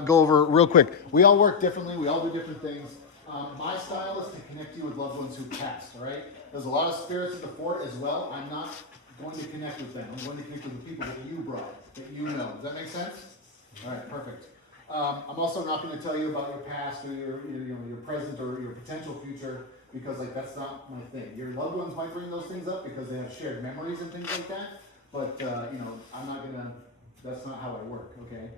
to go over real quick. We all work differently. We all do different things. My style is to connect you with loved ones who passed, all right? There's a lot of spirits at the fort as well. I'm not going to connect with them. I'm going to connect with the people that you brought, that you know. Does that make sense? All right, perfect. I'm also not going to tell you about your past or your present or your potential future, because like that's not my thing. Your loved ones might bring those things up because they have shared memories and things like that. But I'm not gonna. That's not how I work. Okay.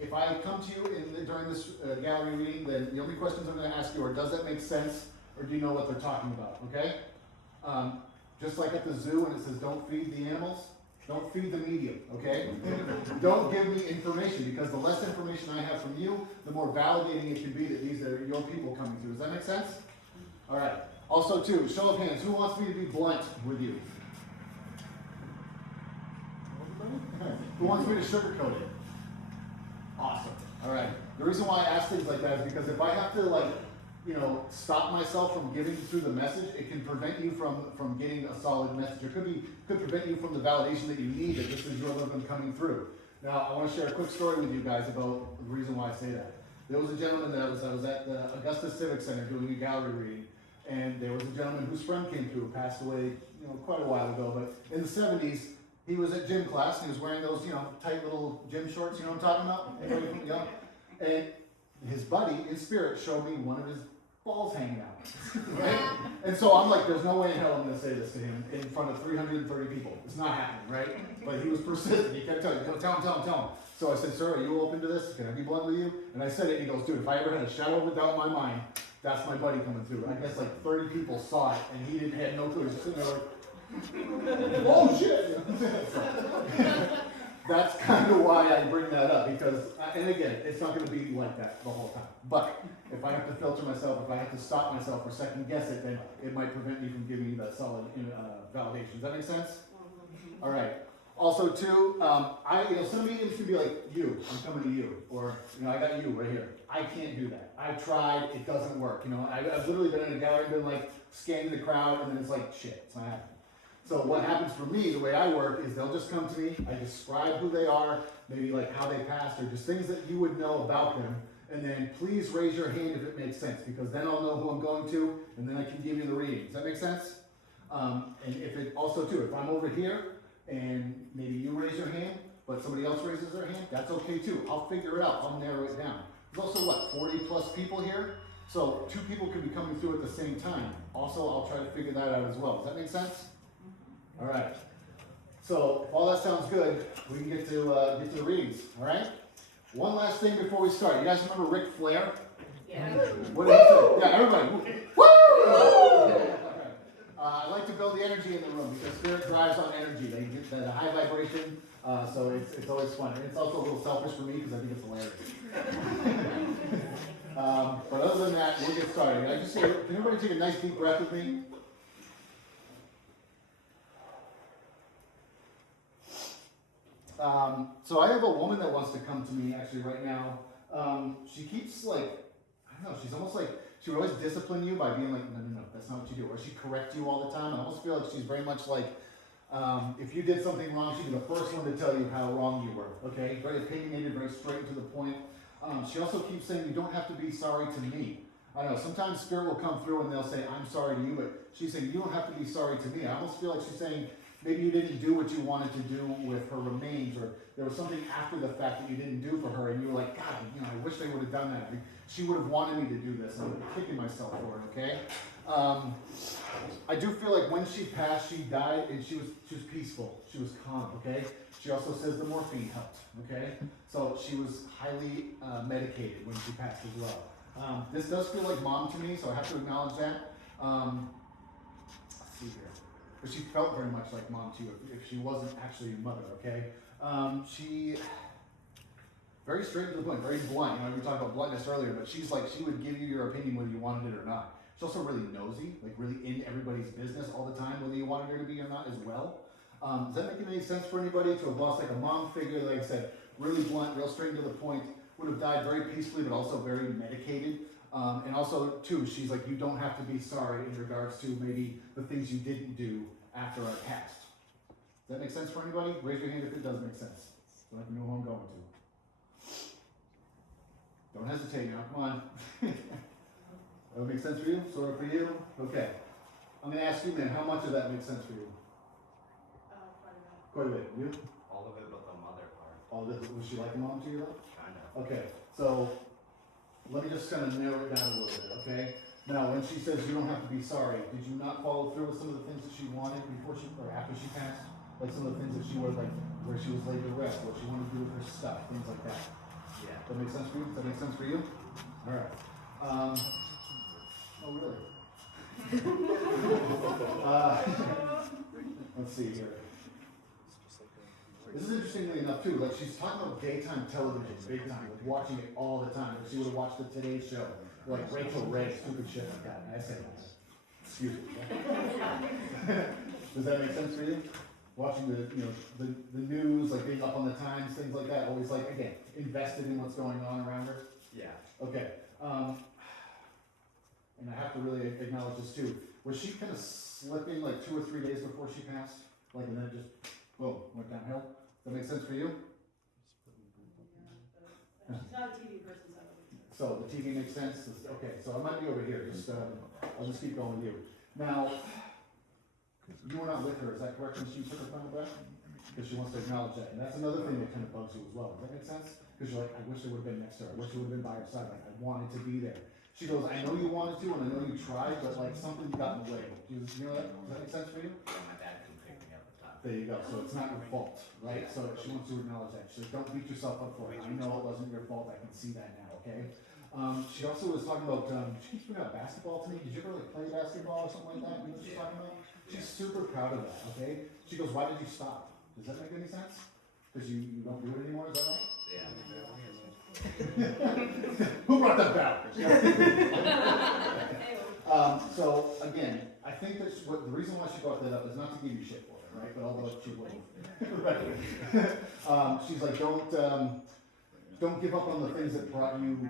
If I come to you during this gallery reading, then the only questions I'm going to ask you are: does that make sense, or do you know what they're talking about? Okay. Just like at the zoo, when it says don't feed the animals, don't feed the medium. Okay. Don't give me information, because the less information I have from you, the more validating it can be that these are your people coming through. Does that make sense? All right. Also, too, show of hands. Who wants me to be blunt with you? Who wants me to sugarcoat it? Awesome. All right. The reason why I ask things like that is because if I have to, stop myself from giving through the message, it can prevent you from getting a solid message. It could prevent you from the validation that you need that this is your loved one coming through. Now, I want to share a quick story with you guys about the reason why I say that. There was a gentleman that I was at the Augusta Civic Center doing a gallery reading, and there was a gentleman whose friend came through, passed away, quite a while ago, but in the 70s, he was at gym class, and he was wearing those, tight little gym shorts, you know what I'm talking about? And his buddy, in spirit, showed me one of his balls hanging out, right? And so I'm like, there's no way in hell I'm going to say this to him in front of 330 people. It's not happening, right? But he was persistent. He kept telling me, tell him. So I said, sir, are you open to this? Can I be blunt with you? And I said it, and he goes, dude, if I ever had a shadow of a doubt in my mind, that's my buddy coming through. I guess like 30 people saw it, and he had no clue. He was just sitting there like, oh shit! That's kind of why I bring that up, because, and again, it's not going to be like that the whole time. But if I have to filter myself, if I have to stop myself or second guess it, then it might prevent me from giving you that solid validation. Does that make sense? All right. Also, too, some mediums can be like, I'm coming to you, or I got you right here. I can't do that. I've tried, it doesn't work. I've literally been in a gallery, been like scanning the crowd, and then it's like, shit, it's not happening. So what happens for me, the way I work, is they'll just come to me, I describe who they are, maybe like how they passed, or just things that you would know about them, and then please raise your hand if it makes sense, because then I'll know who I'm going to, and then I can give you the reading. Does that make sense? And if it also too, if I'm over here, and maybe you raise your hand, but somebody else raises their hand, that's okay too. I'll figure it out, I'll narrow it down. There's also 40 plus people here, so 2 people can be coming through at the same time. Also, I'll try to figure that out as well. Does that make sense? All right. So if all that sounds good, we can get to the readings. All right. One last thing before we start. You guys remember Ric Flair? Yeah. What did he say? Yeah, everybody. Woo! I like to build the energy in the room because spirit drives on energy. They get that high vibration, so it's always fun. And it's also a little selfish for me because I think it's hilarious. But other than that, we'll get started. Can everybody take a nice deep breath with me? So I have a woman that wants to come to me actually right now. She keeps she's almost like, she would always discipline you by being like, no, that's not what you do. Or she'd correct you all the time. I almost feel like she's very much like, if you did something wrong, she'd be the first one to tell you how wrong you were. Okay? Very opinionated, very straight to the point. She also keeps saying, you don't have to be sorry to me. I don't know, sometimes spirit will come through and they'll say, I'm sorry to you, but she's saying, you don't have to be sorry to me. I almost feel like she's saying, maybe you didn't do what you wanted to do with her remains, or there was something after the fact that you didn't do for her, and you were like, God, I wish they would have done that. She would have wanted me to do this. I'm kicking myself for it, okay? I do feel like when she passed, she died, and she was peaceful. She was calm, okay? She also says the morphine helped, okay? So she was highly medicated when she passed as well. This does feel like mom to me, so I have to acknowledge that. Let's see here. But she felt very much like mom to you if she wasn't actually your mother, okay? She, very straight to the point, very blunt. We were talking about bluntness earlier, but she's like, she would give you your opinion whether you wanted it or not. She's also really nosy, like really in everybody's business all the time, whether you wanted her to be or not as well. Does that make any sense for anybody? To have lost like a mom figure, like I said, really blunt, real straight to the point, would have died very peacefully, but also very medicated. And also, too, she's like, you don't have to be sorry in regards to maybe the things you didn't do after I passed. Does that make sense for anybody? Raise your hand if it does make sense, so I can know who I'm going to. Don't hesitate now, come on. That would make sense for you? Sort of for you? Okay. I'm gonna ask you, man, how much of that makes sense for you? Quite a bit. You? All of it but the mother part. All of it. Was she like a mom to you though? Kinda. Okay, so let me just kind of narrow it down a little bit, okay? Now, when she says you don't have to be sorry, did you not follow through with some of the things that she wanted before she, or after she passed? Like some of the things that she was like, where she was laid to rest, what she wanted to do with her stuff, things like that. Yeah. That make sense for you? Does that make sense for you? All right. Oh, really? Let's see here. This is interestingly enough too, like she's talking about daytime television, big time, like watching it all the time. Like she would have watched the Today Show, or like Rachel Ray, stupid shit like that. And I say that. Excuse me. Does that make sense for you? Watching the news, like being up on the times, things like that, always like, again, invested in what's going on around her? Yeah. Okay. And I have to really acknowledge this too. Was she kind of slipping like 2 or 3 days before she passed? Like, and then it just, boom, went downhill? Does that make sense for you? She's not a TV person, so I don't think so. So the TV makes sense? Okay, so I might be over here. Just, I'll just keep going with you. Now, you were not with her, is that correct, when she took her final breath? Because she wants to acknowledge that. And that's another thing that kind of bugs you as well. Does that make sense? Because you're like, I wish I would have been next to her. I wish I would have been by her side. Like, I wanted to be there. She goes, I know you wanted to, and I know you tried, but like something got in the way. Do you know that? Does that make sense for you? Yeah, my dad couldn't pick me up at the time. There you go. So it's not your fault, right? So she wants to acknowledge that. She's like, don't beat yourself up for it. I know it wasn't your fault. I can see that now, okay? She also was talking about, she keeps bringing up basketball to me. Did you ever like play basketball or something like that? You know what she's talking about? She's super proud of that, okay? She goes, why did you stop? Does that make any sense? Because you don't do it anymore, is that right? Yeah. Who brought that back? So again, I think that the reason why she brought that up is not to give you shit for it, right? But although she would, right? She's like, don't give up on the things that brought you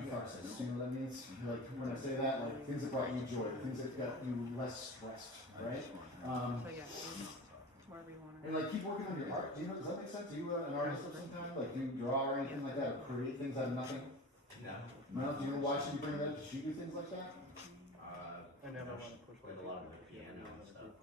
catharsis. You know what that means? Like when I say that, like things that brought you joy, things that got you less stressed, right? And like keep working on your art. Do you know? Does that make sense? Are you an artist of some kind? Like do you draw or anything like that, or create things out of nothing? No. No. Do you know why she bring that up? Does she do things like that? I never played a lot of the piano and stuff.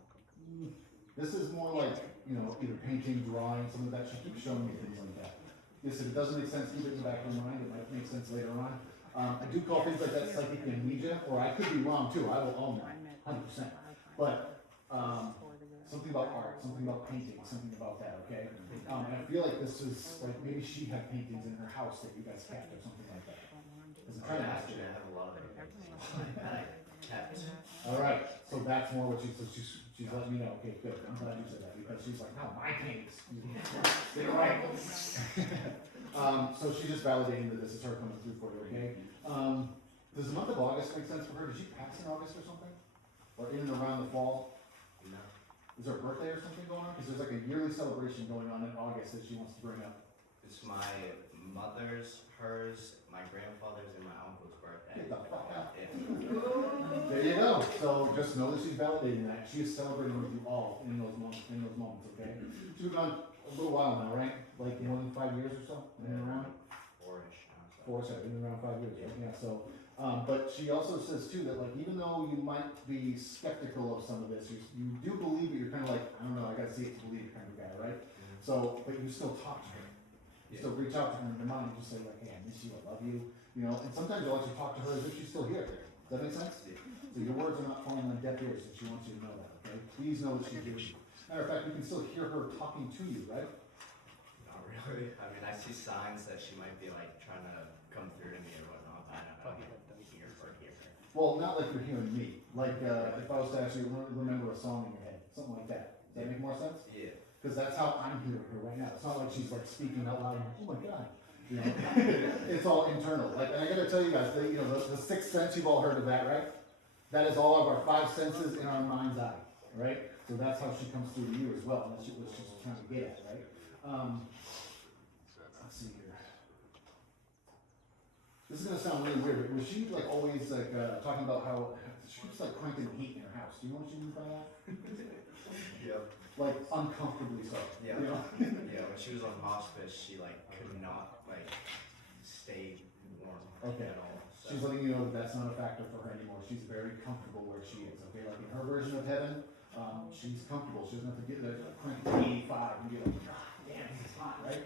This is more like either painting, drawing, some of that. She keeps showing me things like that. Yes, if it doesn't make sense, keep it in the back of your mind. It might make sense later on. I do call things like that psychic amnesia, or I could be wrong too. I will own that, 100%. But something about art, something about painting, something about that, okay? And I feel like this is, like, maybe she had paintings in her house that you guys kept or something like that. As a kind of Actually, I have a lot of it that I kept. All right, so that's more what she's letting me know. Okay, good. I'm glad you said that because she's like, no, my paintings. They're right. So she's just validating that this is her coming through for you, okay? Does the month of August make sense for her? Did she pass in August or something? Or in and around the fall? No. Is there a birthday or something going on? Because there's like a yearly celebration going on in August that she wants to bring up. It's my mother's, hers, my grandfather's, and my uncle's birthday. Get the fuck out. Yeah. There you go. So just know that she's validating that. She is celebrating with you all in those moments, okay? She's been on a little while now, right? Like more than 5 years or so? In and around? Four-ish now. So. 4, 7, in around 5 years, right? Yeah, so, but she also says too that like even though you might be skeptical of some of this, you do believe it, you're kind of like, I don't know, I gotta see it to believe it kind of guy, right? Mm-hmm. So, but you still talk to her. You still reach out to her in your mind and just say like, hey, I miss you, I love you, and sometimes you'll actually talk to her as if she's still here. Does that make sense? So your words are not falling on deaf ears, and she wants you to know that, okay? Please know that she hears you. Matter of fact, you can still hear her talking to you, right? Not really. I mean, I see signs that she might be like trying to come through to me or whatnot. I don't hear her. Well, not like you're hearing me. Like if I was to actually remember a song in your head, something like that. Does that make more sense? Yeah. Because that's how I'm hearing her right now. It's not like she's like speaking out loud. Oh my God. It's all internal. Like, and I gotta tell you guys, the sixth sense, you've all heard of that, right? That is all of our 5 senses in our mind's eye, right? So that's how she comes through to you as well. And that's what she's trying to get at, right? Let's see here. This is gonna sound really weird, but was she like always like talking about how she keeps like cranking the heat in her house? Do you know what she means by that? Yep. Like uncomfortably so. Yeah. You know? Yeah. When she was on hospice, she like could not like stay normal Okay. at all. So. She's letting you know that that's not a factor for her anymore. She's very comfortable where she is, okay? Like in her version of heaven, she's comfortable. She doesn't have to get the crank to 85 and be like, God damn, this is hot, right?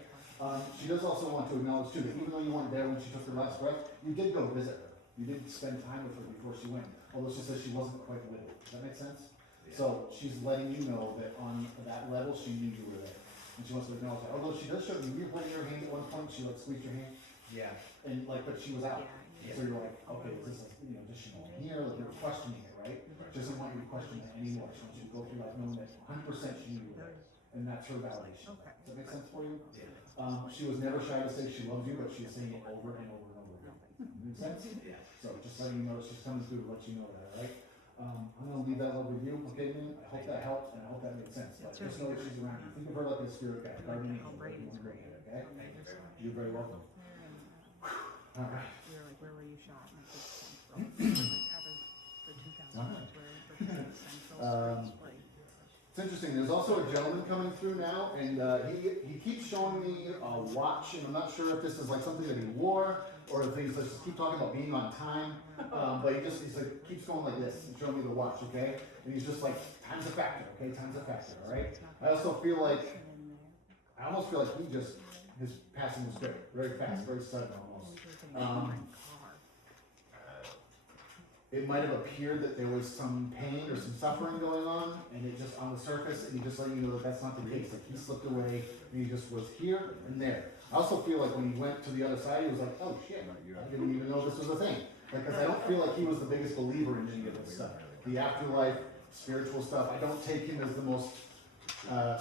She does also want to acknowledge too that even though you weren't there when she took her last breath, you did go visit her. You did spend time with her before she went, although she says she wasn't quite with it. Does that make sense? Yeah. So she's letting you know that on that level, she knew you were there. And she wants to acknowledge that. Although she does show you, you holding your hand at one point, she like squeezed your hand, Yeah. and like, but she was out. Yeah. So you're like, okay, is this, does she know I'm here? Like, you're questioning it, right? She doesn't want you to question it anymore. She wants you to go through life knowing that 100% she knew you were there. And that's her validation. Does that make sense for you? Yeah. She was never shy to say she loves you, but she's saying it over and over and over again. Make sense? Yeah. So just letting you know she's coming through to let you know that, all right? I'm gonna leave that love with you, okay, man? I hope that helped, and I hope that made sense. But just know that she's around you. Think of her like a spirit guide, guardian angel, whatever you want to look at it, okay? Thank you very much. You're very welcome. All right. We were like, where were you shot? And I said, Central. Like, out of the 2000s, where Central display. It's interesting, there's also a gentleman coming through now, and he keeps showing me a watch, and I'm not sure if this is like something that he wore, or if he's just keep talking about being on time, but he's like, keeps going like this, and showing me the watch, okay? And he's just like, time's a factor, okay, time's a factor, alright? I also feel like, I almost feel like his passing was great, very fast, very sudden almost. It might have appeared that there was some pain or some suffering going on, and it just on the surface, and he just let you know that that's not the case. Like he slipped away, and he just was here and there. I also feel like when he went to the other side, he was like, "Oh shit, I didn't even know this was a thing." Like, because I don't feel like he was the biggest believer in any of this stuff. The afterlife, spiritual stuff. I don't take him as the most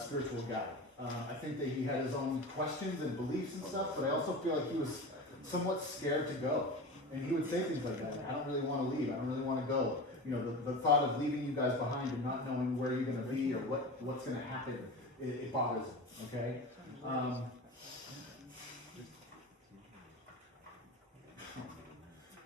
spiritual guy. I think that he had his own questions and beliefs and stuff, but I also feel like he was somewhat scared to go. And he would say things like that, I don't really want to leave, I don't really want to go. You know, the thought of leaving you guys behind and not knowing where you're going to be or what's going to happen, it bothers him, okay?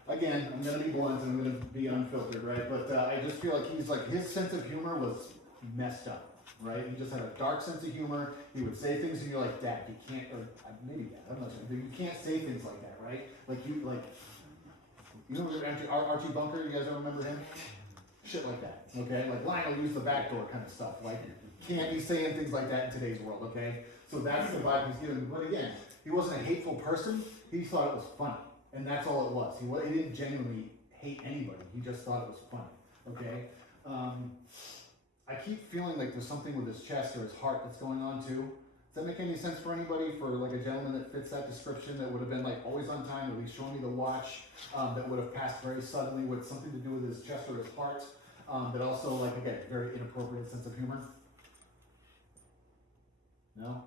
Again, I'm going to be blunt and I'm going to be unfiltered, right? But I just feel like his sense of humor was messed up, right? He just had a dark sense of humor. He would say things and you're like, Dad, you can't, or maybe Dad, I'm not sure, but you can't say things like that, right? You know Archie Bunker, you guys don't remember him? Shit like that, okay? Like Lionel used the back door kind of stuff. Like, can't be saying things like that in today's world, okay? So that's the vibe he's giving. But again, he wasn't a hateful person. He thought it was funny. And that's all it was. He didn't genuinely hate anybody. He just thought it was funny, okay? I keep feeling like there's something with his chest or his heart that's going on too. Does that make any sense for anybody? For like a gentleman that fits that description, that would have been like always on time, at least showing me the watch, that would have passed very suddenly with something to do with his chest or his heart, but also like, again, very inappropriate sense of humor? No?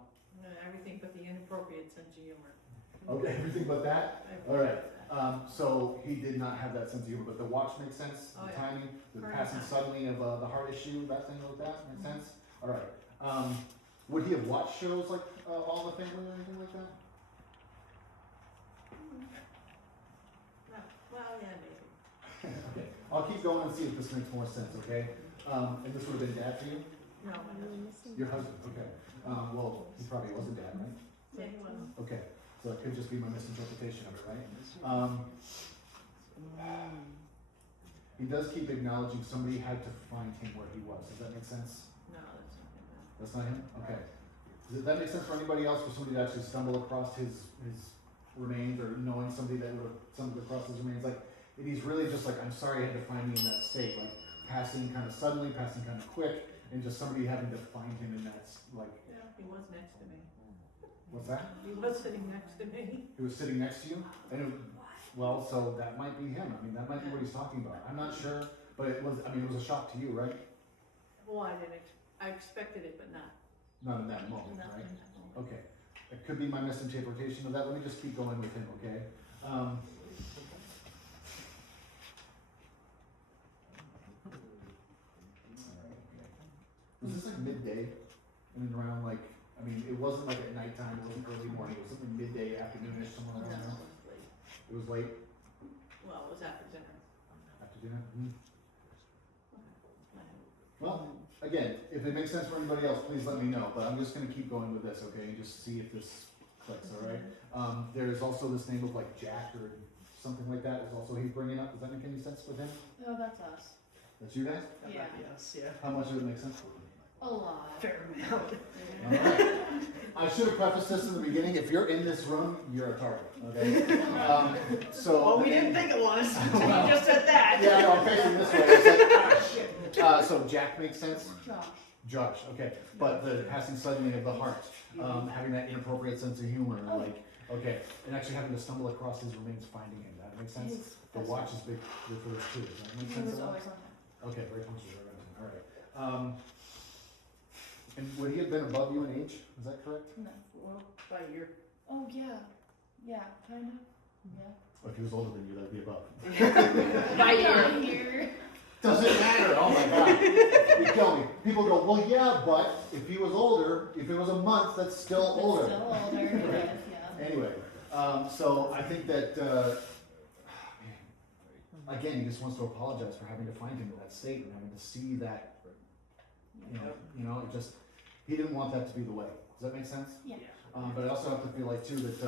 Everything but the inappropriate sense of humor. Okay, everything but that? All right. So he did not have that sense of humor, but the watch makes sense, the timing, the passing suddenly of the heart issue, that thing like that, makes sense? All right. Would he have watched shows like All the Family or anything like that? No. Well, yeah, maybe. Okay, I'll keep going and see if this makes more sense, okay? And this would have been Dad for you? No, my husband. Your husband, okay. Well, he probably wasn't Dad, right? Yeah, he was. Okay, so it could just be my misinterpretation of it, right? He does keep acknowledging somebody had to find him where he was. Does that make sense? No, that's not him. That's not him? Okay. Does that make sense for anybody else, for somebody to actually stumble across his remains, or knowing somebody that would have stumbled across his remains? Like, and he's really just like, I'm sorry I had to find you in that state. Like, passing kind of suddenly, passing kind of quick, and just somebody having to find him in that, like... Yeah, he was next to me. What's that? He was sitting next to me. He was sitting next to you? And well, so that might be him. I mean, that might be what he's talking about. I'm not sure, but it was a shock to you, right? Well, I expected it, but not. Not in that moment, Not right? in that moment. Okay. It could be my misinterpretation of that. Let me just keep going with him, okay? Was this like midday? And around like, I mean, it wasn't like at nighttime, it wasn't early morning, it was something midday, afternoonish, somewhere No, around it there? was late. It was late Well, it was after dinner. after dinner? My Well, again, if it makes sense for anybody else, please let me know, but I'm just gonna keep going with this, okay, and just see if this clicks, all right? There's also this name of like Jack or something like that is also he's bringing up. Does that make any sense with him? No, that's us. That's you guys? Yeah. Yes, yeah. How much does it make sense for you? A lot. Fair amount. Alright. I should have prefaced this in the beginning. If you're in this room, you're a target. Okay. So. Well, we didn't think it was. We just said that. Yeah, no, I'm facing this way. It's like, so Jack makes sense. Josh. Okay. But the passing suddenly of the heart, having that inappropriate sense of humor, like, okay, and actually having to stumble across his remains, finding him. That makes sense. The watch is big for this too. Does that make sense? was always on time. Okay, very punctual. All right. And would he have been above you in age? Is that correct? No. Well, by a year. Oh, yeah. Yeah, kind of. Yeah. Or if he was older than you, that'd be above. By a year. Doesn't matter. Oh my God. You kill me. People go, well, yeah, but if he was older, if it was a month, that's still older. Still older, it is, yeah. Anyway, so I think that, again, he just wants to apologize for having to find him in that state and having to see that, it just, he didn't want that to be the way. Does that make sense? Yeah. But I also have to feel like too that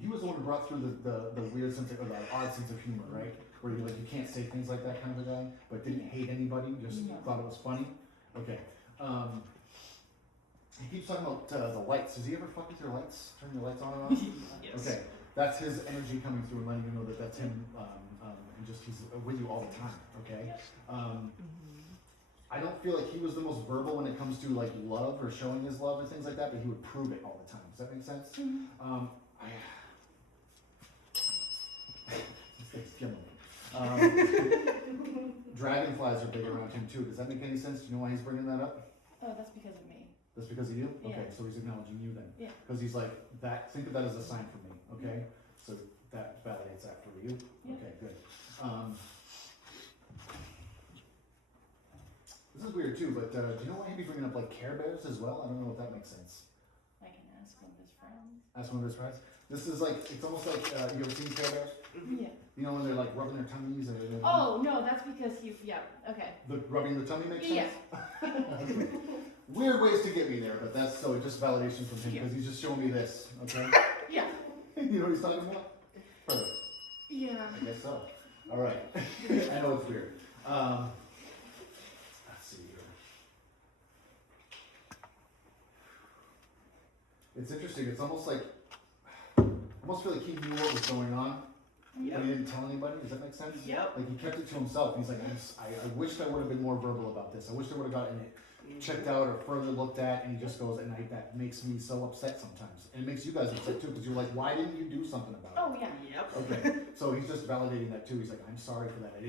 he was the one who brought through the weird sense of, or the odd sense of humor, right? Where you're like, you can't say things like that kind of a guy, but didn't hate anybody, just thought it was funny. Okay. He keeps talking about the lights. Does he ever fuck with your lights? Turn your lights on and off? Yes. Okay. That's his energy coming through and letting you know that that's him, and just he's with you all the time. Okay. I don't feel like he was the most verbal when it comes to like love or showing his love and things like that, but he would prove it all the time. Does that make sense? This thing's killing me. Dragonflies are big around him too. Does that make any sense? Do you know why he's bringing that up? Oh, that's because of me. That's because of you? Yeah. Okay, so he's acknowledging you then. Yeah. Because he's like, that. Think of that as a sign for me, okay? So that validates that for you? Yeah. Okay, good. This is weird too, but do you know why he'd be bringing up like Care Bears as well? I don't know if that makes sense. I can ask one of his friends. Ask one of his friends. This is like, it's almost like, you ever seen Care Bears? Yeah. You know when they're like rubbing their tummies and Oh, no, that's because okay. the rubbing the tummy makes Yeah. sense? Weird ways to get me there, but that's so just validation from him because he's just showing me this, okay? Yeah. You know what he's talking about? Perfect. Yeah. I guess so. All right. I know it's weird. Let's see here. It's interesting. It's almost like, I almost feel like he knew what was going on, but he didn't tell anybody. Does that make sense? Yep. Like he kept it to himself. He's like, I wished I would have been more verbal about this. I wished I would have gotten it checked out or further looked at. And he just goes, and that makes me so upset sometimes. And it makes you guys upset too, because you're like, why didn't you do something about it? Oh, yeah. Yep. Okay, so he's just validating that too. He's like, I'm sorry for that. I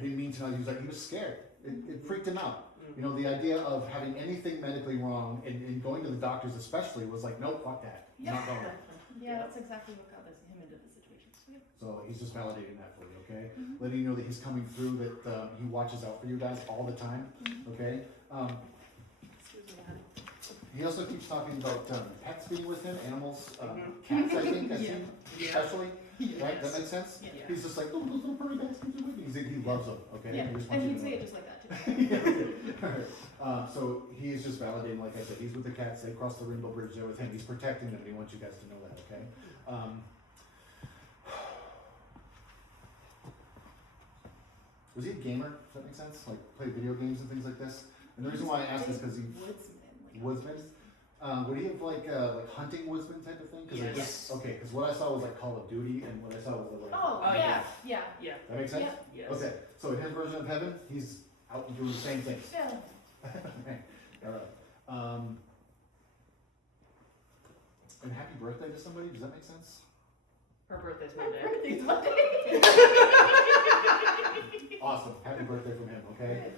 didn't mean to. He was like, he was scared. It freaked him out. You know, the idea of having anything medically wrong and going to the doctors especially was like, nope, fuck that. Yeah. Not going. Yeah, that's exactly what got him into the situation. So he's just validating that for you, okay? Letting you know that he's coming through, that he watches out for you guys all the time, okay? He also keeps talking about pets being with him, animals, cats, I think, especially, right? That makes sense? Yeah. He's just like, oh, those little furry baskets are with me. He loves them, okay? Yeah, He just wants and you he'd to say know. it just like that too. So he's just validating, like I said, he's with the cats, they crossed the rainbow bridge there with him, he's protecting them, and he wants you guys to know that, okay? Was he a gamer? Does that make sense? Like, play video games and things like this? And the reason why I ask is because he... Woodsman? Would he have like hunting woodsman type of thing? Yes. Okay, because what I saw was like Call of Duty, and what I saw was like... Oh, Oh, yeah. Yeah. That makes sense? Yes. Okay, so in his version of heaven, he's out doing the same things. Yeah. Alright. And happy birthday to somebody, does that make sense? Her birthday's My Monday. birthday's Monday. Awesome, happy birthday from him, okay?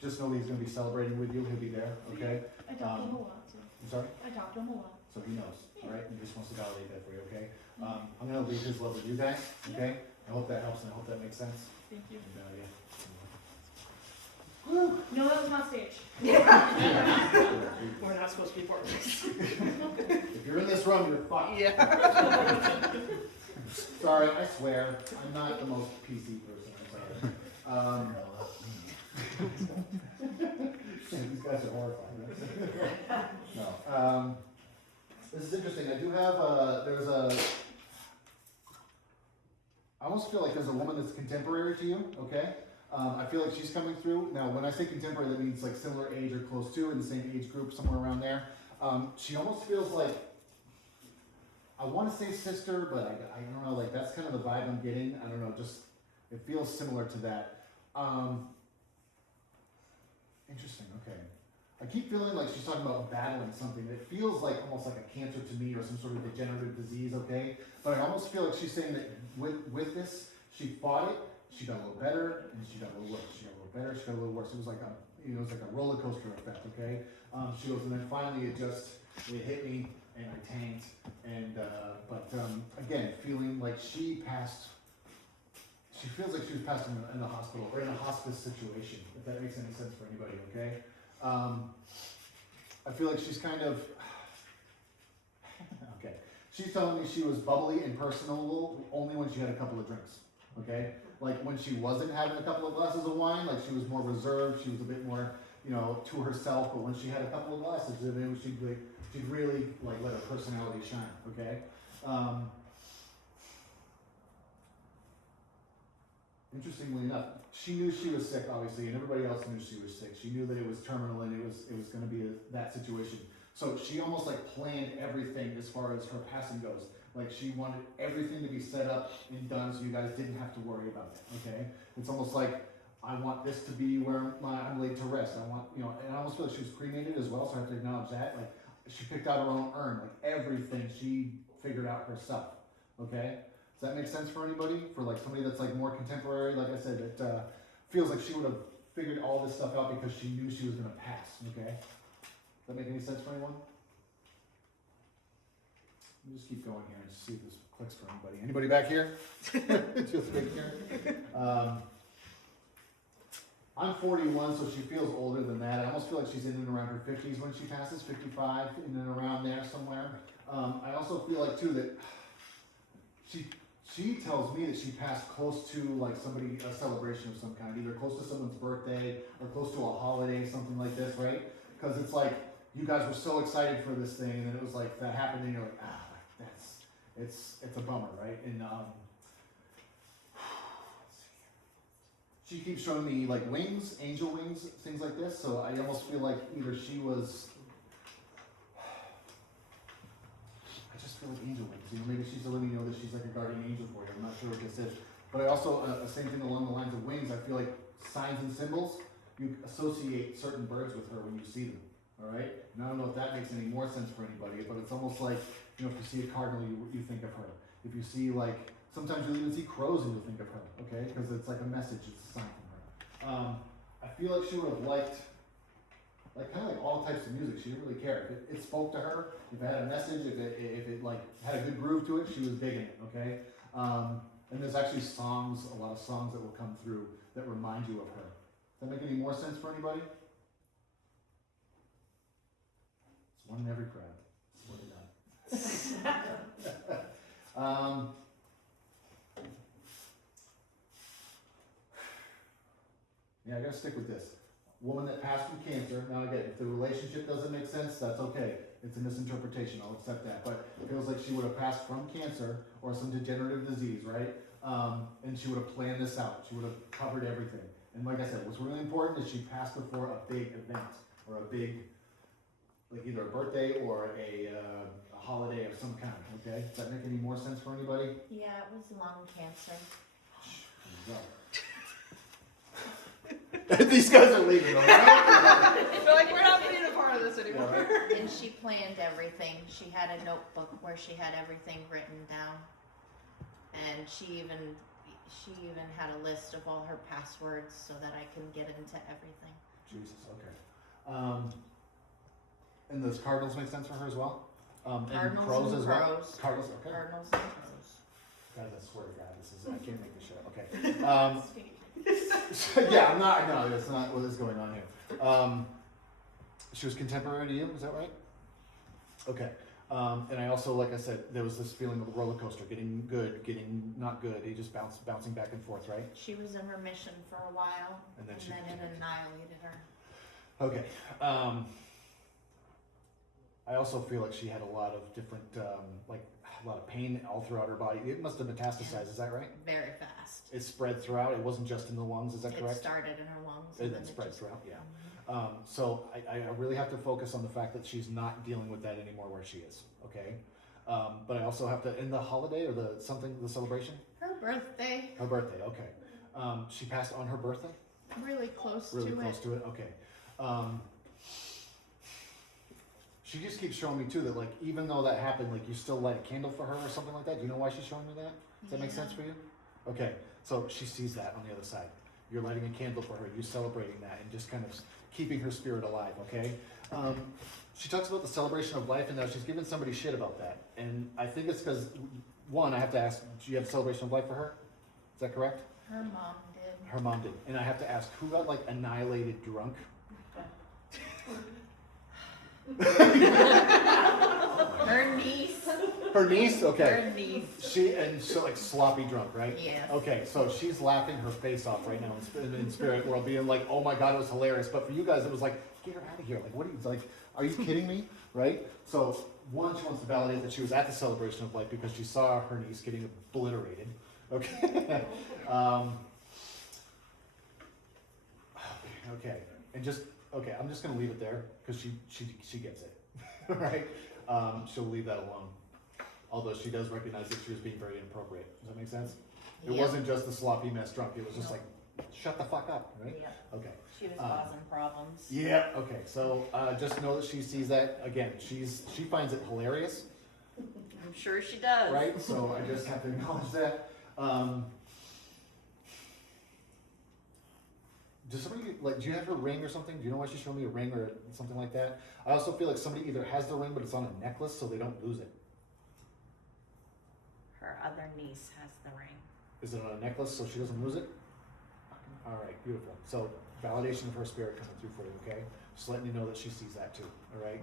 Just know that he's going to be celebrating with you, he'll be there, okay? I talked to him a lot, so. I'm sorry? I talked to him a lot. So he knows, alright? He just wants to validate that for you, okay? I'm gonna leave his love with you guys, okay? I hope that helps and I hope that makes sense. Thank you. And, yeah. No, that was not stage. We're not supposed to be partners. If you're in this room, you're fucked. Yeah. Sorry, I swear, I'm not the most PC person, I'm sorry. These guys are horrifying. No. This is interesting. I do have, there's a almost feel like there's a woman that's contemporary to you, okay? I feel like she's coming through. Now, when I say contemporary, that means like similar age or close to, in the same age group, somewhere around there. She almost feels like, I want to say sister, but I don't know, like that's kind of the vibe I'm getting. I don't know, just, it feels similar to that. Interesting, okay. I keep feeling like she's talking about battling something. It feels like almost like a cancer to me or some sort of degenerative disease, okay? But I almost feel like she's saying that with this, she fought it, she got a little better, and she got a little worse. She got a little better, she got a little worse. It was like a roller coaster effect, okay? She goes, and then finally it hit me, and I tanked, and, again, feeling like she feels like she was passed in the hospital, or in a hospice situation, if that makes any sense for anybody, okay? I feel like she's kind of, okay, she's telling me she was bubbly and personable only when she had a couple of drinks, okay? Like when she wasn't having a couple of glasses of wine, like she was more reserved, she was a bit more, to herself, but when she had a couple of glasses, then she'd really like let her personality shine, okay? Interestingly enough, she knew she was sick, obviously, and everybody else knew she was sick. She knew that it was terminal and it was going to be that situation. So she almost like planned everything as far as her passing goes. Like she wanted everything to be set up and done so you guys didn't have to worry about it. Okay, it's almost like I want this to be where I'm laid to rest. I want, and I almost feel like she was cremated as well. So I have to acknowledge that. Like she picked out her own urn. Like everything she figured out herself. Okay. Does that make sense for anybody? For like somebody that's like more contemporary, like I said, that feels like she would have figured all this stuff out because she knew she was going to pass, okay? Does that make any sense for anyone? Let me just keep going here and just see if this clicks for anybody. Anybody back here? Just back here. I'm 41, so she feels older than that. I almost feel like she's in and around her 50s when she passes, 55, in and around there somewhere. I also feel like, too, that she tells me that she passed close to like a celebration of some kind, either close to someone's birthday or close to a holiday, something like this, right? Because it's like you guys were so excited for this thing, and then it was like that happened, and you're like, it's a bummer, right? And she keeps showing me like wings, angel wings, things like this. So I almost feel like either she was. I just feel like angel wings. Maybe she's letting me know that she's like a guardian angel for you. I'm not sure what this is. But I also, same thing along the lines of wings, I feel like signs and symbols, you associate certain birds with her when you see them. All right? And I don't know if that makes any more sense for anybody, but it's almost like, if you see a cardinal, you think of her. If you see like, sometimes you'll even see crows and you'll think of her, okay? Because it's like a message, it's a sign from her. I feel like she would have liked, like kind of like all types of music. She didn't really care. If it spoke to her, if it had a message, if it like had a good groove to it, she was digging it, okay? And there's actually a lot of songs that will come through that remind you of her. Does that make any more sense for anybody? It's one in every crowd. Swear to God. Yeah, I gotta stick with this. Woman that passed from cancer. Now again, if the relationship doesn't make sense, that's okay. It's a misinterpretation, I'll accept that. But it feels like she would have passed from cancer or some degenerative disease, right? And she would have planned this out. She would have covered everything. And like I said, what's really important is she passed before a big event or a big, like either a birthday or a holiday of some kind, okay? Does that make any more sense for anybody? Yeah, it was lung cancer. There you go. These guys are leaving, all right? They're like, we're not being a part of this anymore. Yeah. And she planned everything. She had a notebook where she had everything written down. And she even had a list of all her passwords so that I can get into everything. Jesus, okay. And does cardinals make sense for her as well? And Cardinals crows and as well? crows. Cardinals, okay. Cardinals and crows. Guys, I swear to God, I can't make this shit up. Okay. Yeah, I'm not, no, that's not what is going on here. She was contemporary to you, is that right? Okay. And I also, like I said, there was this feeling of a roller coaster, getting good, getting not good. He just bouncing back and forth, right? She was in remission for a while, And then it annihilated her. Okay. I also feel like she had a lot of different, like a lot of pain all throughout her body. It must have metastasized, is that right? Very fast. It spread throughout, it wasn't just in the lungs, is that It correct? started in her lungs. And then then it spread just- throughout, yeah. So I really have to focus on the fact that she's not dealing with that anymore where she is, okay? But I also have to, in the holiday or the celebration? Her birthday, Her birthday, okay. She passed on her birthday? really close Really to close it. to it, okay. She just keeps showing me too that like, even though that happened, like you still light a candle for her or something like that? Do you know why she's showing me that? Does that make Yeah. sense for you? Okay, so she sees that on the other side. You're lighting a candle for her, you celebrating that and just kind of keeping her spirit alive, okay? She talks about the celebration of life and now she's giving somebody shit about that. And I think it's because, one, I have to ask, do you have a celebration of life for her? Is that correct? Her mom did. Her mom did. And I have to ask, who got like annihilated drunk? Her niece. Her niece? Okay. Her niece. So like sloppy drunk, right? Yes. Okay, so she's laughing her face off right now in spirit world, being like, oh my God, it was hilarious. But for you guys, it was like, get her out of here. Like, what are you, like, are you kidding me? Right? So, one, she wants to validate that she was at the celebration of life because she saw her niece getting obliterated. Okay. Okay. And just, okay, I'm just going to leave it there because she gets it. Right? She'll leave that alone. Although she does recognize that she was being very inappropriate. Does that make sense? It Yep. wasn't just the sloppy mess drunk. It was just No. like, shut the fuck up, right? Yep. Okay. She was causing problems. Yeah. Okay. So just know that she sees that again. She finds it hilarious, I'm sure she does. right? So I just have to acknowledge that. Does somebody like? Do you have her ring or something? Do you know why she's showing me a ring or something like that? I also feel like somebody either has the ring, but it's on a necklace, so they don't lose it. Her other niece has the ring. Is it on a necklace so she doesn't lose it? All right, beautiful. So validation of her spirit coming through for you, okay? Just letting you know that she sees that too, all right?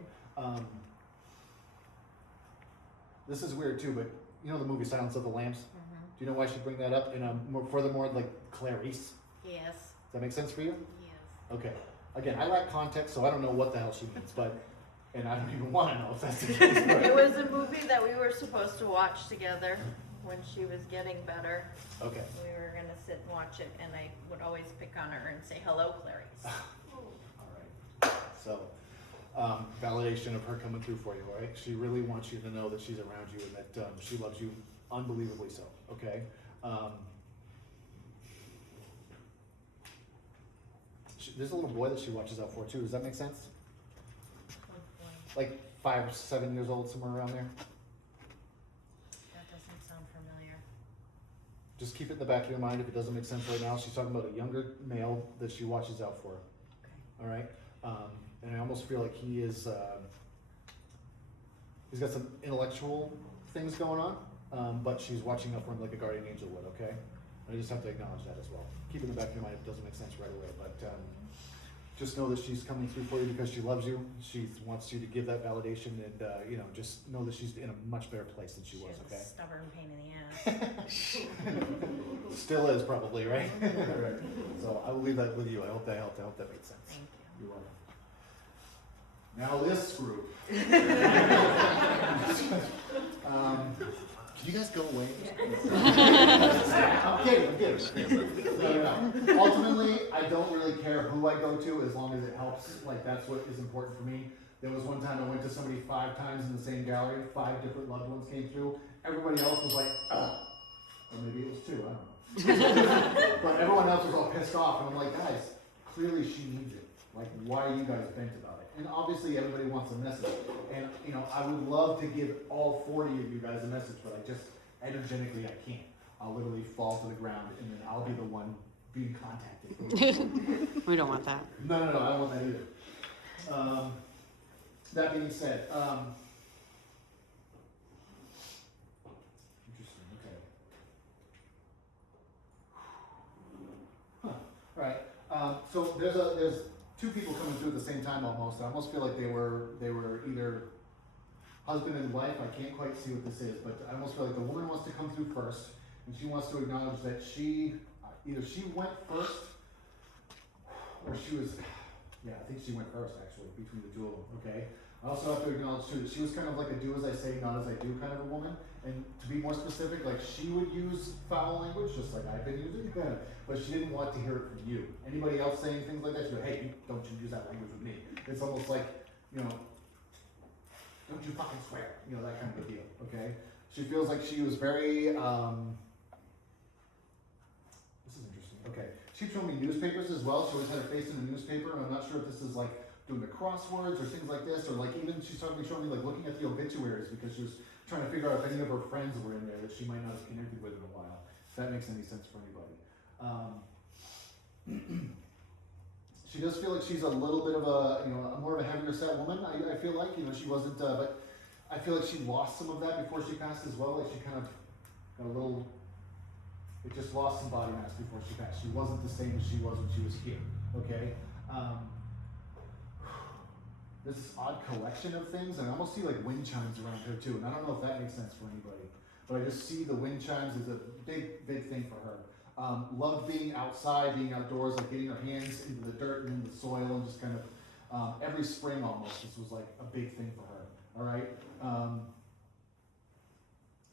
This is weird too, but you know the movie Silence of the Lambs? Do you know why she'd bring that up? And furthermore, like Clarice. Yes. Does that make sense for you? Yes. Okay. Again, I lack context, so I don't know what the hell she means, but, and I don't even want to know if that's the case. But, It was a movie that we were supposed to watch together when she was getting better. okay. We were gonna sit and watch it, and I would always pick on her and say, "Hello, Clarice." All right. So, validation of her coming through for you, all right? She really wants you to know that she's around you and that she loves you unbelievably so, okay? There's a little boy that she watches out for too. Does that make sense? Like 5 or 7 years old, somewhere around there. That doesn't sound familiar. Just keep it in the back of your mind if it doesn't make sense right now. She's talking about a younger male that she watches out for. Okay. All right, and I almost feel like he is. He's got some intellectual things going on, but she's watching out for him like a guardian angel would. Okay, I just have to acknowledge that as well. Keep it in the back of your mind if it doesn't make sense right away, but just know that she's coming through for you because she loves you. She wants you to give that validation, and just know that she's in a much better place than she was. She's Okay. a stubborn pain in the ass. Still is probably right. Right. So I will leave that with you. I hope that helped. I hope that made sense. Thank you. You're welcome. Now this group. Can you guys go away? I'm kidding. No. Ultimately, I don't really care who I go to as long as it helps. Like, that's what is important for me. There was one time I went to somebody 5 times in the same gallery. 5 different loved ones came through. Everybody else was like, or maybe it was 2, I don't know. But everyone else was all pissed off, and I'm like, guys, clearly she needs it. Like, why are you guys bent about it? And obviously everybody wants a message. And, I would love to give all 40 of you guys a message, but I just, energetically, I can't. I'll literally fall to the ground, and then I'll be the one being contacted. We don't want that. No, I don't want that either. That being said, interesting, okay. Huh, all right, so there's 2 people coming through at the same time almost. I almost feel like they were either husband and wife. I can't quite see what this is, but I almost feel like the woman wants to come through first, and she wants to acknowledge that either she went first, or she was Yeah, I think she went first actually, between the two of them, okay? I also have to acknowledge too, that she was kind of like a do as I say, not as I do kind of a woman. And to be more specific, like she would use foul language, just like I've been using, but she didn't want to hear it from you. Anybody else saying things like that, she'd go, hey, don't you use that language with me. It's almost like, you know, don't you fucking swear, you know, that kind of a deal, okay? She feels like she was very, this is interesting, okay. She'd show me newspapers as well, she always had her face in a newspaper, and I'm not sure if this is like doing the crosswords or things like this, or like even she started showing me like looking at the obituaries because she was trying to figure out if any of her friends were in there that she might not have connected with in a while, if that makes any sense for anybody. She does feel like she's a little bit of a, you know, a more of a heavier set woman, I feel like, you know, she wasn't, but I feel like she lost some of that before she passed as well, like she kind of got a little, it just lost some body mass before she passed. She wasn't the same as she was when she was here, okay? There's this odd collection of things, and I almost see like wind chimes around her too, and I don't know if that makes sense for anybody, but I just see the wind chimes as a big, big thing for her. Loved being outside, being outdoors, like getting her hands into the dirt and into the soil, and just kind of every spring almost, this was like a big thing for her, all right?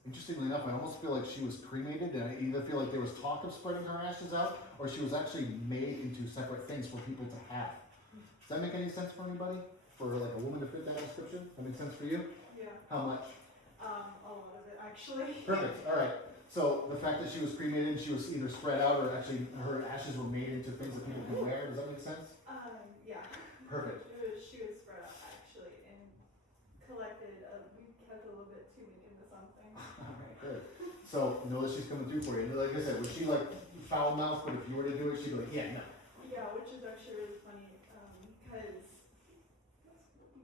Interestingly enough, I almost feel like she was cremated, and I either feel like there was talk of spreading her ashes out, or she was actually made into separate things for people to have. Does that make any sense for anybody? For like a woman to fit that description? That makes sense for you? Yeah, How much? a lot of it actually. Perfect, all right. So the fact that she was cremated, she was either spread out or actually her ashes were made into things that people can wear, does that make sense? Yeah. Perfect. She was spread out actually and collected, we kept a little bit too many into something. All right, good. So know that she's coming through for you. And like I said, was she like foul mouth, but if you were to do it, she'd be like, yeah, no. Yeah, which is actually really funny, because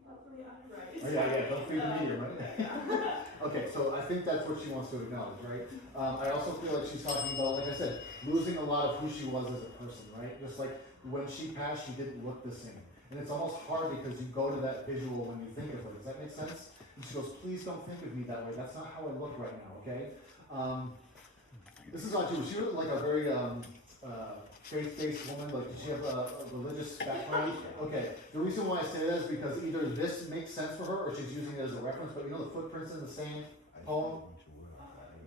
not really right. Oh, yeah, don't feed the media, right? Yeah. Okay, so I think that's what she wants to acknowledge, right? I also feel like she's talking about, like I said, losing a lot of who she was as a person, right? Just like when she passed, she didn't look the same. And it's almost hard because you go to that visual when you think of her. Does that make sense? And she goes, please don't think of me that way. That's not how I look right now, okay? This is not true. She was like a very faith-based woman. Like, did she have a religious background? Okay. The reason why I say that is because either this makes sense for her or she's using it as a reference, but you know the footprints in the sand poem?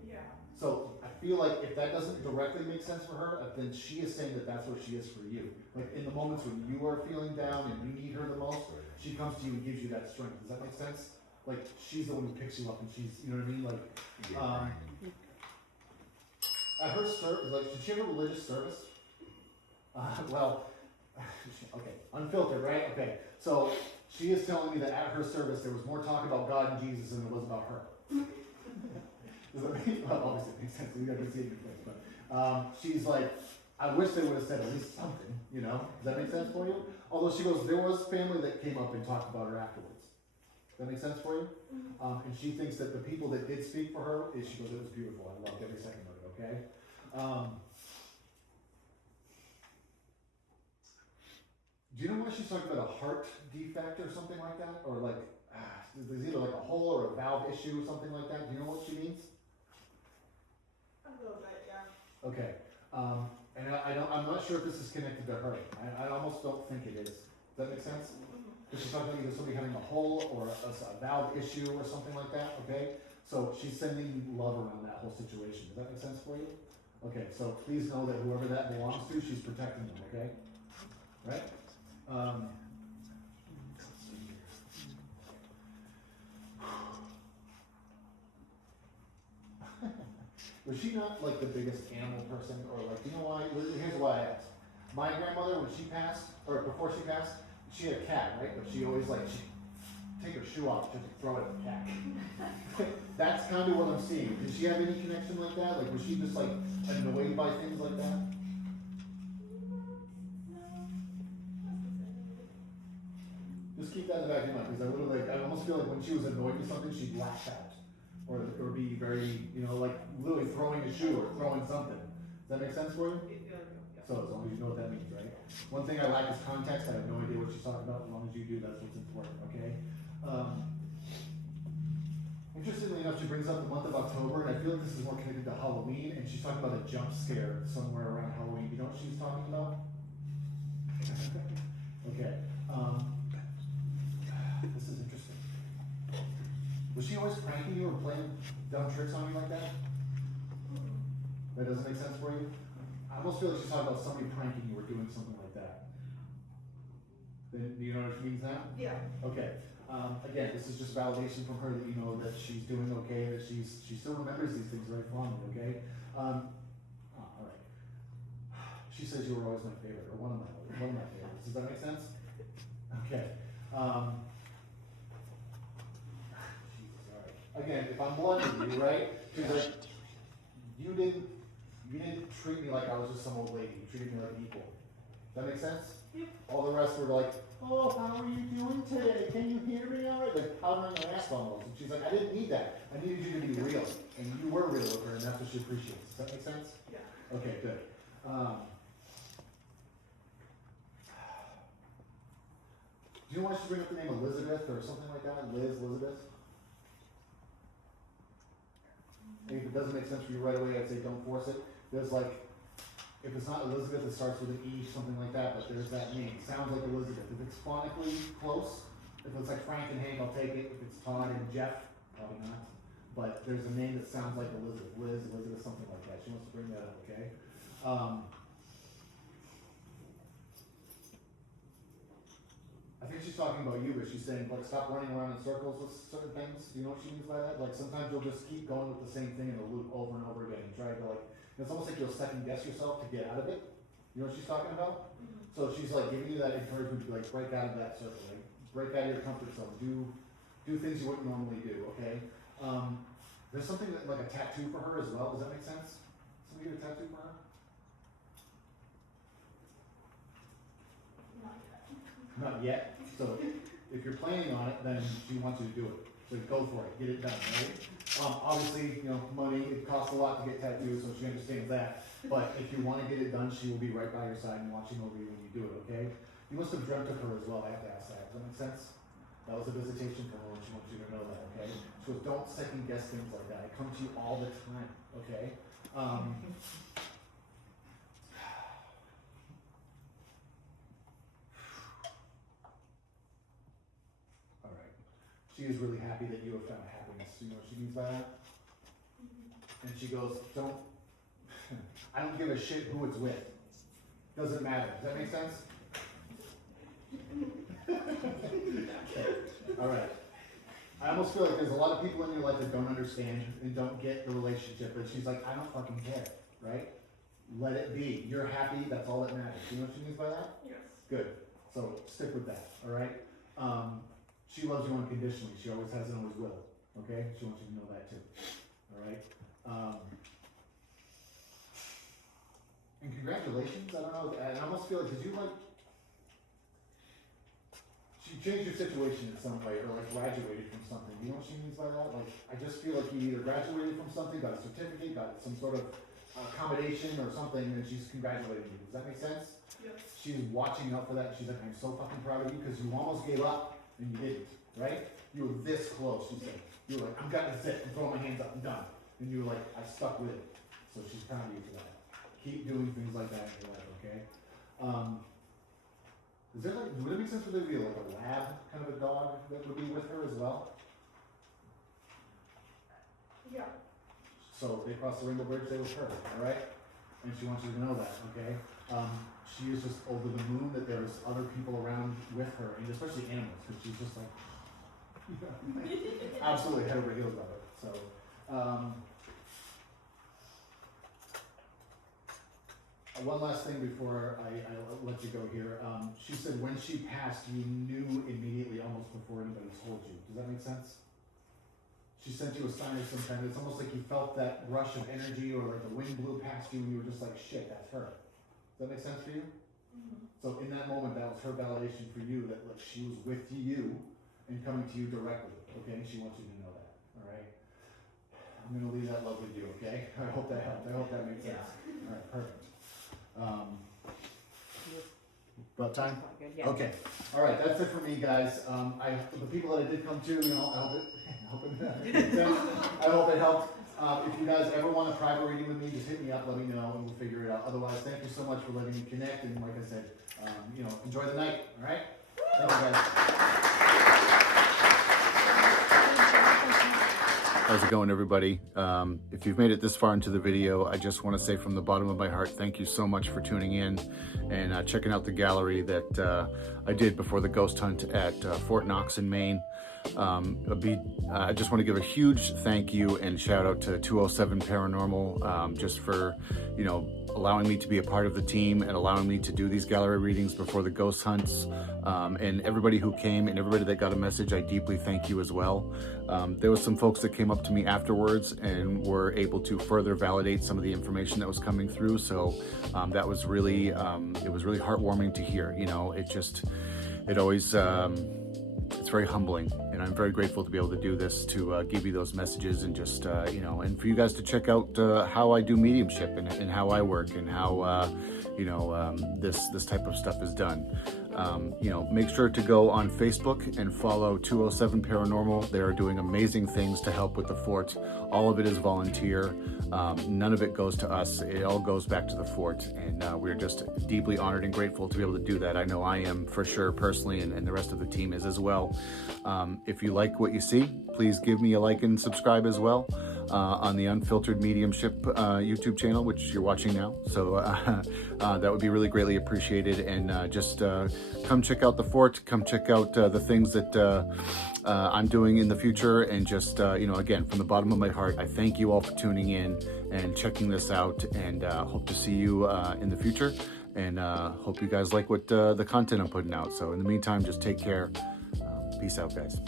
Yeah. So I feel like if that doesn't directly make sense for her, then she is saying that that's what she is for you. Like in the moments when you are feeling down and you need her the most, she comes to you and gives you that strength. Does that make sense? Like she's the one who picks you up and she's, you know what I mean? Like, at her service, like, did she have a religious service? Well, okay, unfiltered, right? Okay, so she is telling me that at her service there was more talk about God and Jesus than there was about her. Does that make, well, obviously it makes sense, we got to see it in your face, but she's like, I wish they would have said at least something, you know? Does that make sense for you? Although she goes, there was family that came up and talked about her afterwards. Does that make sense for you? And she thinks that the people that did speak for her, she goes, it was beautiful, I loved every second of it, okay? Do you know why she's talking about a heart defect or something like that? Or like, there's either like a hole or a valve issue or something like that. Do you know what she means? A little bit, yeah. Okay. And I'm not sure if this is connected to her. I almost don't think it is. Does that make sense? Because she's talking about either somebody having a hole or a valve issue or something like that, okay? So she's sending love around that whole situation. Does that make sense for you? Okay, so please know that whoever that belongs to, she's protecting them, okay? Right? Was she not like the biggest animal person, or like, you know why? Here's why I asked. My grandmother, when she passed, or before she passed, she had a cat, right? But she always like, she'd take her shoe off just to throw it at the cat. That's kind of what I'm seeing. Did she have any connection like that? Like, was she just like annoyed by things like that? Just keep that in the back of your mind, because I almost feel like when she was annoyed with something, she'd lash out. Or be very, you know, like literally throwing a shoe or throwing something. Does that make sense for you? Yeah. So as long as you know what that means, right? One thing I lack is context. I have no idea what she's talking about. As long as you do, that's what's important, okay? Interestingly enough, she brings up the month of October, and I feel like this is more connected to Halloween, and she's talking about a jump scare somewhere around Halloween. You know what she's talking about? Okay. you were playing dumb tricks on you like that? That doesn't make sense for you? I almost feel like she's talking about somebody pranking you or doing something like that. Then, do you know what she means now? Yeah. Okay. Again, this is just validation from her that you know that she's doing okay, that she still remembers these things very fondly, okay? Alright. She says you were always my favorite, or one of my favorites. Does that make sense? Okay. Jesus, alright. Again, if I'm blunt with you, right? She's like, you didn't treat me like I was just some old lady. You treated me like equal. Does that make sense? Yep. All the rest were like, oh, how are you doing today? Can you hear me all right? Like powdering her ass almost. And she's like, I didn't need that. I needed you to be real. And you were real with her, and that's what she appreciates. Does that make sense? Yeah. Okay, good. Do you want us to bring up the name Elizabeth or something like that? Elizabeth? If it doesn't make sense for you right away, I'd say don't force it. There's like, if it's not Elizabeth, it starts with an E, something like that, but there's that name. It sounds like Elizabeth. If it's phonically close, if it's like Frank and Hank, I'll take it. If it's Todd and Jeff, probably not. But there's a name that sounds like Elizabeth. Elizabeth, something like that. She wants to bring that up, okay? I think she's talking about you, but she's saying, like, stop running around in circles with certain things. Do you know what she means by that? Like, sometimes you'll just keep going with the same thing in a loop over and over again and try to, like, it's almost like you'll second guess yourself to get out of it. You know what she's talking about? Mm-hmm. So she's like giving you that encouragement to like break out of that circle, like break out of your comfort zone, do things you wouldn't normally do, okay? There's something that, like a tattoo for her as well. Does that make sense? Somebody get a tattoo for her? Not yet. Not yet. So if you're planning on it, then she wants you to do it. So go for it, get it done, right? Obviously, you know, money, it costs a lot to get tattoos, so she understands that. But if you want to get it done, she will be right by your side and watching over you when you do it, okay? You must have dreamt of her as well, I have to ask that. Does that make sense? That was a visitation from her and she wants you to know that, okay? She goes, don't second guess things like that. I come to you all the time, okay? Alright. She is really happy that you have found happiness. You know what she means by that? And she goes, I don't give a shit who it's with. Doesn't matter. Does that make sense? Okay. Alright. I almost feel like there's a lot of people in your life that don't understand and don't get the relationship, but she's like, I don't fucking care, right? Let it be. You're happy, that's all that matters. You know what she means by that? Yes. Good. So stick with that, alright? She loves you unconditionally. She always has and always will. Okay? She wants you to know that too. Alright? And congratulations. I don't know. I almost feel like, did you like, she changed your situation in some way or like graduated from something. Do you know what she means by that? Like, I just feel like you either graduated from something, got a certificate, got some sort of accommodation or something, and she's congratulating you. Does that make sense? Yes. She's watching out for that. She's like, I'm so fucking proud of you because you almost gave up and you didn't, right? You were this close, she said. You were like, I'm done, that's it. I'm throwing my hands up, I'm done. And you were like, I stuck with it. So she's proud of you for that. Keep doing things like that in your life, okay? Is there like, would it make sense for there to be like a lab kind of a dog that would be with her as well? Yeah. So they cross the rainbow bridge, they were her, alright? And she wants you to know that, okay? She is just over the moon that there's other people around with her, and especially animals, because she's just like, absolutely head over heels about it. So, one last thing before I let you go here. She said when she passed, you knew immediately almost before anybody told you. Does that make sense? She sent you a sign of some kind. It's almost like you felt that rush of energy or like the wind blew past you and you were just like, shit, that's her. Does that make sense for you? Mm-hmm. So in that moment, that was her validation for you that like she was with you and coming to you directly, okay? She wants you to know that, all right? I'm gonna leave that love with you, okay? I hope that helped. I hope that makes sense. All right, perfect. About time? Yeah. Okay. All right, that's it for me, guys. The people that I did come to, you know, I hope it made sense. I hope it helped. If you guys ever want a private reading with me, just hit me up, let me know, and we'll figure it out. Otherwise, thank you so much for letting me connect, and like I said, you know, enjoy the night, all right? Thank you, guys. How's it going, everybody? If you've made it this far into the video, I just want to say from the bottom of my heart, thank you so much for tuning in and checking out the gallery that I did before the ghost hunt at Fort Knox in Maine. I just want to give a huge thank you and shout out to 207 Paranormal just for, you know, allowing me to be a part of the team and allowing me to do these gallery readings before the ghost hunts. And everybody who came and everybody that got a message, I deeply thank you as well. There was some folks that came up to me afterwards and were able to further validate some of the information that was coming through. So that was really, it was really heartwarming to hear. You know, it always, it's very humbling, and I'm very grateful to be able to do this, to give you those messages and just, you know, and for you guys to check out how I do mediumship and how I work and how, you know, this type of stuff is done. You know, make sure to go on Facebook and follow 207 Paranormal. They are doing amazing things to help with the fort. All of it is volunteer. None of it goes to us. It all goes back to the fort, and we're just deeply honored and grateful to be able to do that. I know I am for sure personally, and the rest of the team is as well. If you like what you see, please give me a like and subscribe as well on the Unfiltered Mediumship YouTube channel, which you're watching now. So that would be really greatly appreciated. And just come check out the fort, come check out the things that I'm doing in the future. And just, you know, again, from the bottom of my heart, I thank you all for tuning in and checking this out, and hope to see you in the future. And hope you guys like what the content I'm putting out. So in the meantime, just take care. Peace out, guys.